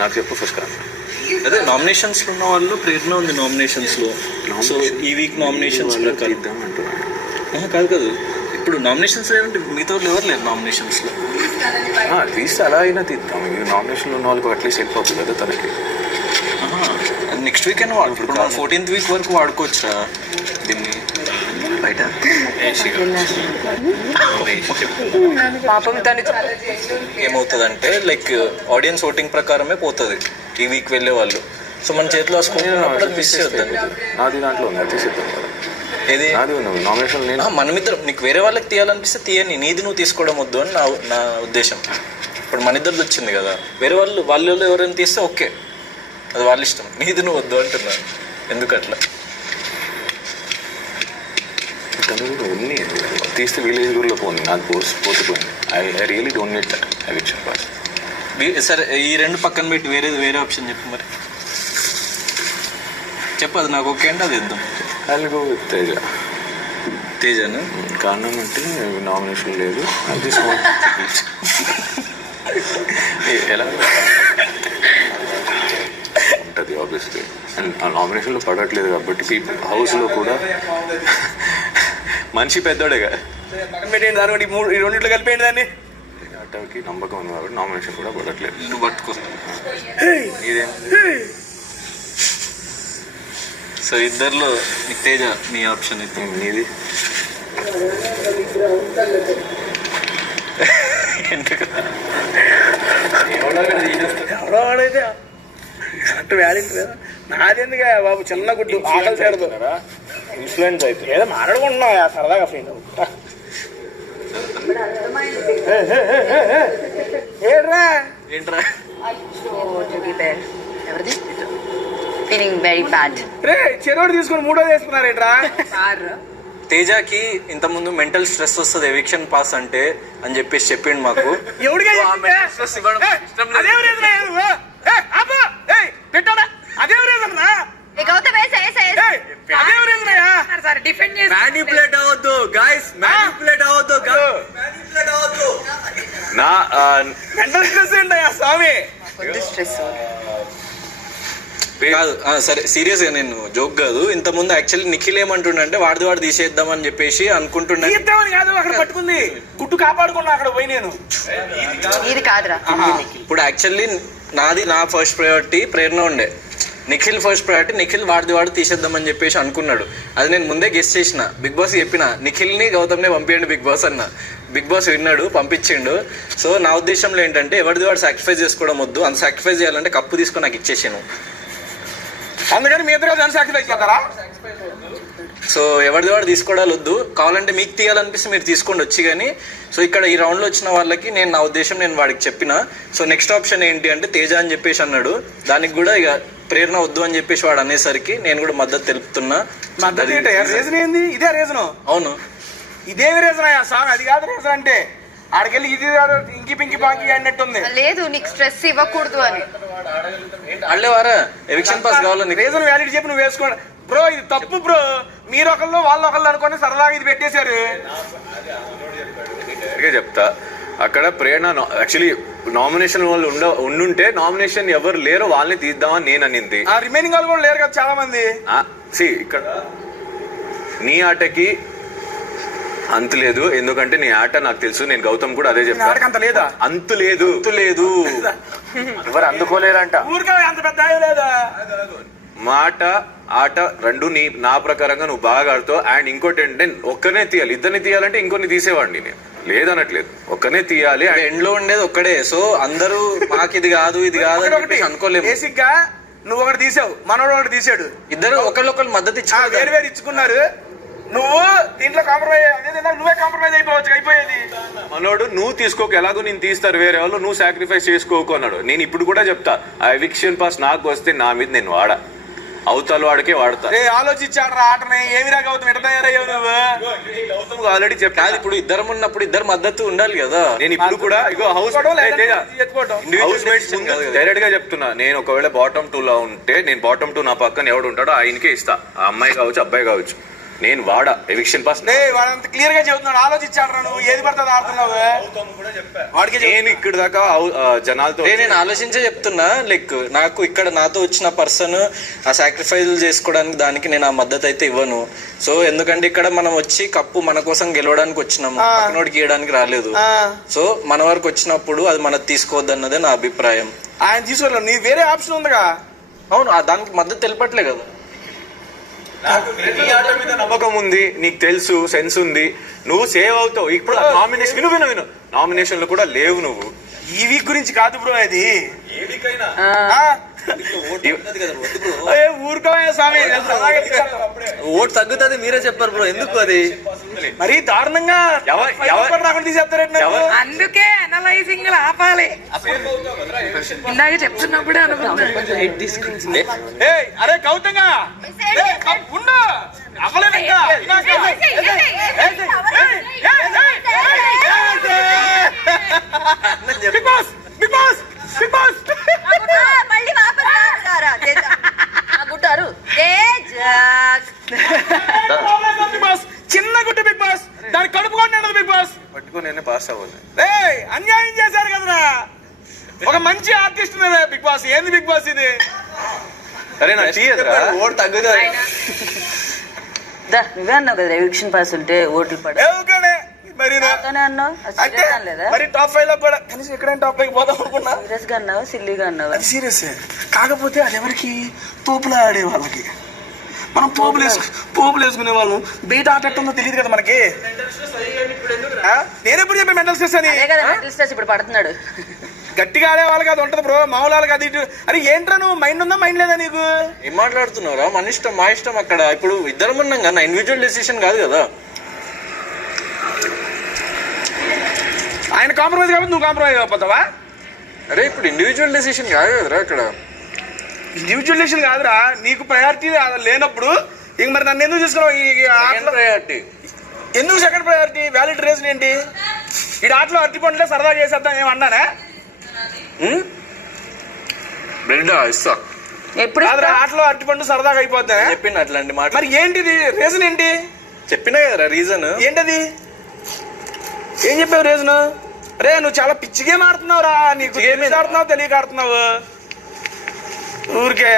నాకు చెప్పు ఫస్ట్. అదే నామినేషన్స్ లో ఉన్న వాళ్ళు ప్రేరణ ఉంది నామినేషన్స్ లో. సో ఈ వీక్ నామినేషన్స్ కాదు ఇప్పుడు నామినేషన్స్ లేదంటే మీతో ఎవరు లేరు నామినేషన్స్ లో. తీస్తే అలా అయినా తీద్దాం. నామినేషన్లో ఉన్న వాళ్ళకి అట్లీస్ట్ వెళ్ళిపోతుంది కదా తనకి. నెక్స్ట్ వీక్ అయినా ఇప్పుడు 14th వీక్ వరకు వాడుకోవచ్చురా దీన్ని బయట. పాపం తను ఏమవుతుందంటే లైక్ ఆడియన్స్ ఓటింగ్ ప్రకారమే పోతుంది ఈ వీక్ వెళ్ళే వాళ్ళు. సో మన చేతిలో మిస్ చేద్దాం. నాది దాంట్లో ఉంది, తీసేద్దాం కదా. ఏది నామినేషన్ మనమిద్దరం నీకు వేరే వాళ్ళకి తీయాలనిపిస్తే తీయని, నీది నువ్వు తీసుకోవడం వద్దు అని నా ఉద్దేశం. ఇప్పుడు మన ఇద్దరిది వచ్చింది కదా, వేరే వాళ్ళు ఎవరైనా తీస్తే ఓకే, అది వాళ్ళ ఇష్టం. నీది నువ్వు వద్దు అంటున్నా. ఎందుకట్లా తను కూడా ఉంది, తీస్తే విలేజ్ ఊర్లో పోయింది, నాకు పోతుపోయింది. I really don't need that eviction pass. సరే ఈ రెండు పక్కన పెట్టి వేరే ఆప్షన్ చెప్పు మరి. చెప్పు, అది నాకు ఓకే అంటే అది ఇద్దాం. I'll go with తేజను. కారణం అంటే నామినేషన్ లేదు, అది ఎలా ఉంటుంది ఆబ్వియస్లీ. అండ్ ఆ నామినేషన్లో పడట్లేదు కాబట్టి హౌస్లో కూడా మనిషి పెద్దోడేగా పెట్టేయండి దాని ఈ రెండింటిలో కలిపేయండి దాన్ని. అట్టకి నమ్మకం ఉంది కాబట్టి నామినేషన్ కూడా పడట్లేదు. నువ్వు పట్టుకో. ఇదేం సో ఇద్దరిలో నీకు తేజ నీ ఆప్షన్ అయితే. నీది ఎవడో వాడైతే కరెక్ట్ వ్యాలిడ్ కదా. నాదెందుకు బాబు, చిన్న గుడ్డు ఆకలి చేరదు, ఇన్ఫ్లుయెన్స్ అయితే ఏదో మాట్లాడుకుంటున్నా సరదాగా ఫ్రెండ్. ఏంట్రా ఫీలింగ్ వెరీ బ్యాడ్. రే చెరోడు తీసుకొని మూడోది వేసుకున్నారు ఏంట్రా. తేజకి ఇంతకుముందు మెంటల్ స్ట్రెస్ వస్తుంది ఎవిక్షన్ పాస్ అంటే అని చెప్పేసి చెప్పిండు మాకు. ఎవడిగా మ్యానిపులేట్ అవ్వద్దు గాయ్స్, మ్యానిపులేట్ అవ్వద్దు. నా మెంటల్ స్ట్రెస్ ఏంటయ్యా స్వామి. స్ట్రెస్ కాదు, సరే సీరియస్ గా నేను జోక్ కాదు. ఇంత ముందు యాక్చువల్లీ నిఖిల్ ఏమంటుండే వాడు తీసేద్దాం అని చెప్పేసి అనుకుంటుండే. కాదు, అక్కడ పట్టుకుంది గుట్టు కాపాడుకున్నా అక్కడ పోయి నేను. ఇది కాదురా. ఇప్పుడు యాక్చువల్లీ నా ఫస్ట్ ప్రయారిటీ ప్రేరణ ఉండే, నిఖిల్ ఫస్ట్ ప్రయారిటీ. నిఖిల్ వాడు తీసేద్దామని చెప్పేసి అనుకున్నాడు. అది నేను ముందే గెస్ట్ చేసిన. బిగ్ బాస్ చెప్పిన నిఖిల్ని గౌతమ్ని పంపించండి బిగ్ బాస్ అన్న. బిగ్ బాస్ విన్నాడు, పంపించిండు. సో నా ఉద్దేశంలో ఏంటంటే ఎవరిది వాడు సాక్రిఫైస్ చేసుకోవడం వద్దు, అంత సాక్రిఫైస్ చేయాలంటే కప్పు తీసుకొని నాకు ఇచ్చేసాను. అందుకని మీ ఇద్దరు సాక్రిఫైస్ చేస్తారా? సో ఎవరిది వాడు తీసుకోవడాలు వద్దు, కావాలంటే మీకు తీయాలనిపిస్తే మీరు తీసుకోండి వచ్చి. కానీ సో ఇక్కడ ఈ రౌండ్లో వచ్చిన వాళ్ళకి నా ఉద్దేశం నేను వాడికి చెప్పిన. సో నెక్స్ట్ ఆప్షన్ ఏంటి అంటే తేజ అని చెప్పేసి అన్నాడు. దానికి కూడా ఇక ప్రేరణ వద్దు అని చెప్పేసి వాడు అనేసరికి నేను కూడా మద్దతు తెలుపుతున్నా. రీజన్ ఏంది? ఇదే రీజన్. అవును, ఇదే రీజన్ అయ్యా సాంగ్. అది కాదు రీజన్ అంటే ఆడికెళ్ళి ఇది ఇంకి పింకి పాకి అన్నట్టుంది. లేదు, నీకు స్ట్రెస్ ఇవ్వకూడదు అని. అల్లేవారా ఎవిక్షన్ పాస్ కావాలని రీజన్ వ్యాలిడ్ చెప్పి నువ్వు వేసుకోండి బ్రో. ఇది తప్పు బ్రో. మీరు ఒకళ్ళు వాళ్ళు ఒకళ్ళు అనుకొని సరదాగా ఇది పెట్టేశారు. చెప్తా, అక్కడ ప్రేరణ యాక్చువల్లీ నామినేషన్ వాళ్ళు ఉండుంటే నామినేషన్ ఎవరు లేరో వాళ్ళని తీద్దామని నేను అనింది. రిమైనింగ్ వాళ్ళు కూడా లేరు కదా చాలా మంది. ఇక్కడ నీ ఆటకి అంతు లేదు, ఎందుకంటే నీ ఆట నాకు తెలుసు. నేను గౌతమ్ కూడా అదే చెప్తాను, అంత లేదా అంతు లేదు ఎవరు అందుకోలేరంట. ఊరికే అంత పెద్ద లేదా మాట ఆట రెండు నా ప్రకారంగా నువ్వు బాగా ఆడుతావు. అండ్ ఇంకోటి ఏంటంటే ఒక్కనే తీయాలి, ఇద్దరిని తీయాలంటే ఇంకొన్ని తీసేవాడిని నేను, లేదనట్లేదు. ఒక్కనే తీయాలి. ఎండ్ లో ఉండేది ఒక్కడే. సో అందరూ మాకు ఇది కాదు అనుకోలేదు. బేసిక్ గా నువ్వు ఒకటి తీసావు, మనోడు ఒకటి తీసాడు, ఇద్దరు ఒకళ్ళొకళ్ళు మద్దతు ఇచ్చారు, వేరు ఇచ్చుకున్నారు. నువ్వు దీంట్లో నువ్వే కాంప్రమైజ్ అయిపోయేది. మనోడు నువ్వు తీసుకోకు, ఎలాగో నేను తీస్తారు వేరే వాళ్ళు, నువ్వు సాక్రిఫైస్ చేసుకోకు అన్నాడు. నేను ఇప్పుడు కూడా చెప్తా, ఆ ఎవిక్షన్ పాస్ నాకు వస్తే నా మీద నేను వాడా, అవతల వాడికే వాడతా. ఆలోచించాడు ఆటని. ఏమి రాగవుతాం ఎట్లా తయారయ్యావు నువ్వు? ఆల్రెడీ చెప్పా. ఇప్పుడు ఇద్దరం ఉన్నప్పుడు ఇద్దరు మద్దతు ఉండాలి కదా. నేను ఇప్పుడు కూడా హౌస్ మేట్స్ డైరెక్ట్ గా చెప్తున్నా, నేను ఒకవేళ బాటమ్ 2 లో ఉంటే నేను బాటమ్ 2 నా పక్కన ఎవడు ఉంటాడో ఆయనకే ఇస్తా. ఆ అమ్మాయి కావచ్చు అబ్బాయి కావచ్చు. నేను వాడా ఎవిక్షన్ పాస్. వాడంత క్లియర్ గా చెబుతున్నాడు, ఆలోచించాడు నువ్వు ఏది పడుతుంది ఆడుతున్నావు వాడికి. నేను ఇక్కడ దాకా జనాలతో నేను ఆలోచించే చెప్తున్నా, లైక్ నాకు ఇక్కడ నాతో వచ్చిన పర్సన్ ఆ సాక్రిఫైస్ చేసుకోవడానికి దానికి నేను ఆ మద్దతు అయితే ఇవ్వను. సో ఎందుకంటే ఇక్కడ మనం వచ్చి కప్పు మన కోసం గెలవడానికి వచ్చినాము, పక్కనోడికి గీయడానికి రాలేదు. సో మన వరకు వచ్చినప్పుడు అది మనది తీసుకోవద్దు అన్నదే నా అభిప్రాయం. ఆయన తీసుకోలేదు, నీ వేరే ఆప్షన్ ఉందిగా. అవును, దానికి మద్దతు తెలపట్లే కదా. నీ ఆట మీద నమ్మకం ఉంది, నీకు తెలుసు, సెన్స్ ఉంది, నువ్వు సేవ్ అవుతావు. ఇప్పుడు నామినేషన్ విను నామినేషన్ లో కూడా లేవు నువ్వు. ఈ వీక్ గురించి కాదు బ్రో, అది ఊరుకోవే స్వామి. ఓటు తగ్గుతుంది మీరే చెప్పారు బ్రో, ఎందుకు అది మరీ దారుణంగా రాకుండా తీసేస్తారండి. అందుకే అనలైజింగ్ ఆపాలి. ఇందాక చెప్తున్నప్పుడే అనుకున్నా. అరే గౌతంగా ఉండు, అవ్వలేదు ఇంకా. Bigg Boss Bigg Boss Bigg Boss మళ్ళీ బిగ్ బాస్ చిన్న గుట్టు బిగ్ బాస్, దాని కడుపు కొట్టినది బిగ్ బాస్. పట్టుకుని నేనే పాస్ అవ్వాలి. అన్యాయం చేశారు కదరా, ఒక మంచి ఆర్టిస్ట్ బిగ్ బాస్. ఏంది బిగ్ బాస్ ఇది? అరే నా చేయదురా, ఓటు తగ్గుతుంది. నువ్వే అన్నావు కదా ఎవిక్షన్ పాస్ ఉంటే ఓట్లు పడే మరి అన్నావు. లేదా మరి టాప్ 5 లో కూడా కనీసం ఎక్కడైనా టాప్ 5 పోదాం అనుకున్నా. సీరియస్ గా అన్నావు, సిల్లీగా అన్నావు. అది సీరియస్. కాకపోతే అది ఎవరికి తోపులా ఆడే వాళ్ళకి. మనం పోపులు వేసుకునే వాళ్ళం. బయట ఆట ఎట్టుందో తెలియదు కదా మనకి. నేనెప్పుడు చెప్పి మెంటల్ స్ట్రెస్ అని. మెంటల్ స్ట్రెస్ ఇప్పుడు పడుతున్నాడు. గట్టిగా ఆడే వాళ్ళకి అది ఉంటది బ్రో, మామూలు వాళ్ళకి అది ఇటు. అరే ఏంట్రా నువ్వు, మైండ్ ఉందా మైండ్ లేదా నీకు? ఏం మాట్లాడుతున్నావురా? మన ఇష్టం మా ఇష్టం. అక్కడ ఇప్పుడు ఇద్దరం ఉన్నాం కదా, ఇండివిజువల్ డెసిషన్ కాదు కదా. ఆయన కాంప్రమైజ్ కాబట్టి నువ్వు కాంప్రమైజ్ అయిపోతావా? అరే ఇప్పుడు ఇండివిజువల్ డెసిషన్ కాదు కదరా అక్కడ. ఇండివిజువల్ డెసిషన్ కాదురా, నీకు ప్రయారిటీ లేనప్పుడు ఇంక మరి నన్ను ఎందుకు చూసుకున్నావు ఈ ఆటలో? ప్రయారిటీ ఎందుకు సెకండ్ ప్రయారిటీ? వ్యాలిడ్ రీజన్ ఏంటి? ఈ ఆటలో అట్టి పండ్లే సరదా చేసేద్దాం ఏమన్నానే? ఇస్తా ఎప్పుడు ఆటలో అట్టి పండు సరదాగా అయిపోద్దా చెప్పిన అట్లాంటి మాట. మరి ఏంటిది రీజన్ ఏంటి? చెప్పినా కదరా రీజన్ ఏంటది? ఏం చెప్పావు రీజన్? రే నువ్వు చాలా పిచ్చి గేమ్ ఆడుతున్నావురా, నీకు ఆడుతున్నావు తెలియక ఆడుతున్నావు ఊరికే.